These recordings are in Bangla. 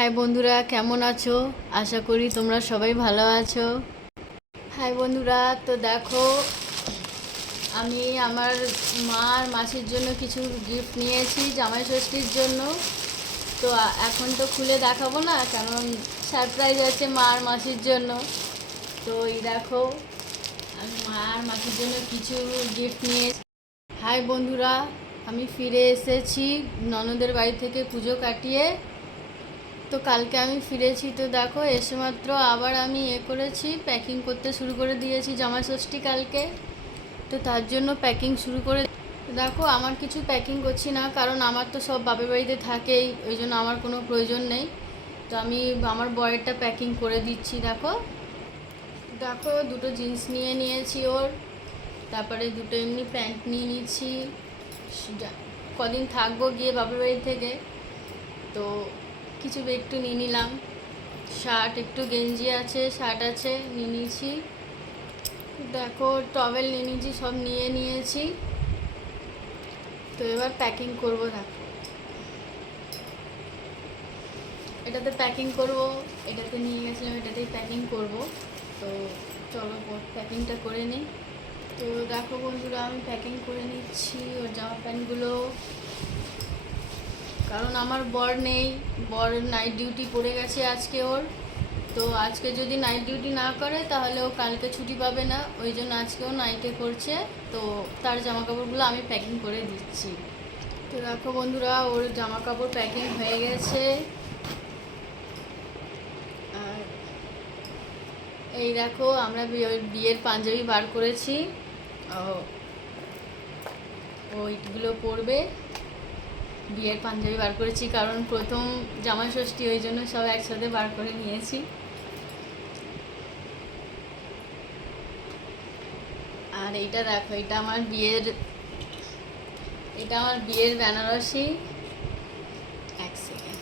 হাই বন্ধুরা, কেমন আছো? আশা করি তোমরা সবাই ভালো আছো। হাই বন্ধুরা, তো দেখো, আমি আমার মা আর মাসির জন্য কিছু গিফট নিয়েছি জামাই ষষ্ঠীর জন্য। তো এখন তো খুলে দেখাবো না, কারণ সারপ্রাইজ আছে মা আর মাসির জন্য। তো এই দেখো, আমি মা আর মাসির জন্য কিছু গিফট নিয়ে হাই বন্ধুরা, আমি ফিরে এসেছি ননদের বাড়ি থেকে পুজো কাটিয়ে। তো কালকে আমি ফিরেছি, তো দেখো এসে মাত্র আবার আমি এ করেছি প্যাকিং করতে শুরু করে দিয়েছি জামাই ষষ্ঠী কালকে। তো তার জন্য প্যাকিং শুরু করে দেখো আমার কিছু প্যাকিং করছি না, কারণ আমার তো সব বাপের বাড়িতে থাকেই, ওই জন্য আমার কোনো প্রয়োজন নেই। তো আমি আমার বয়েরটা প্যাকিং করে দিচ্ছি, দেখো। দেখো দুটো জিন্স নিয়ে নিয়েছি ওর, তারপরে দুটো এমনি প্যান্ট নিয়ে নিচ্ছি। কদিন থাকব গিয়ে বাপের বাড়ি থেকে। তো কিছু একটু নিয়ে নিলাম। শার্ট একটু গেঞ্জি আছে, শার্ট আছে, নিয়ে নিয়েছি। দেখো টবেল নিয়ে নিয়েছি, সব নিয়ে নিয়েছি। তো এবার প্যাকিং করব, দেখো। এটাতে প্যাকিং করব, এটাতে নিয়ে গেছিলাম, এটাতেই প্যাকিং করব। তো চলো প্যাকিংটা করে নিই। তো দেখো বন্ধুরা, আমি প্যাকিং করে নিচ্ছি, ওর জামা প্যান্টগুলো। কারণ আমার বর নেই, বর নাইট ডিউটি পড়ে গেছে আজকে ওর। তো আজকে যদি নাইট ডিউটি না করে, তাহলে ও কালকে ছুটি পাবে না। ওই জন্য আজকেও নাইটে করছে তো তার জামা কাপড়গুলো আমি প্যাকিং করে দিচ্ছি। তো দেখো বন্ধুরা, ওর জামা কাপড় প্যাকিং হয়ে গেছে। আর এই দেখো, আমরা বিয়ের পাঞ্জাবি বার করেছি। ও, ওইগুলো পরবে। বিয়ের পাঞ্জাবি বার করেছি, কারণ প্রথম জামাই ষষ্ঠী ওই জন্য সব একসাথে বার করে নিয়েছি। আর এইটা দেখো, এটা আমার বিয়ের, এটা আমার বিয়ের বেনারসি। এক সেকেন্ড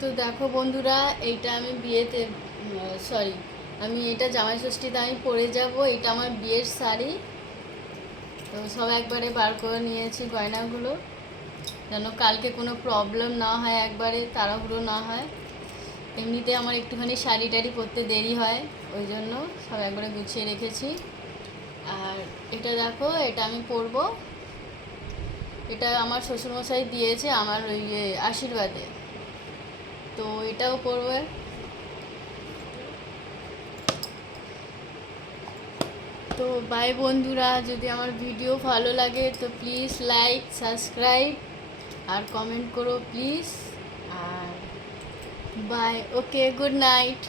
তো দেখো বন্ধুরা, এইটা আমি বিয়েতে সরি আমি এটা জামাই ষষ্ঠীতে আমি পরে যাব এটা আমার বিয়ের শাড়ি। তো সব একবারে বার করে নিয়েছি গয়নাগুলো। যেন কালকে কোনো প্রবলেম না হয়, একবারে তাড়াহুড়ো না হয়। এমনিতে আমার একটুখানি শাড়ি টাড়ি পরতে দেরি হয়, ওই জন্য সব একবারে গুছিয়ে রেখেছি। আর এটা দেখো, এটা আমি পরবো। এটা আমার শ্বশুরমশাই দিয়েছে আমার ওই ইয়ে আশীর্বাদে। তো এটাও পরবে তো বাই বন্ধুরা, যদি আমার ভিডিও ভালো লাগে তো প্লিজ লাইক সাবস্ক্রাইব আর কমেন্ট করো প্লিজ আর বাই ওকে গুড নাইট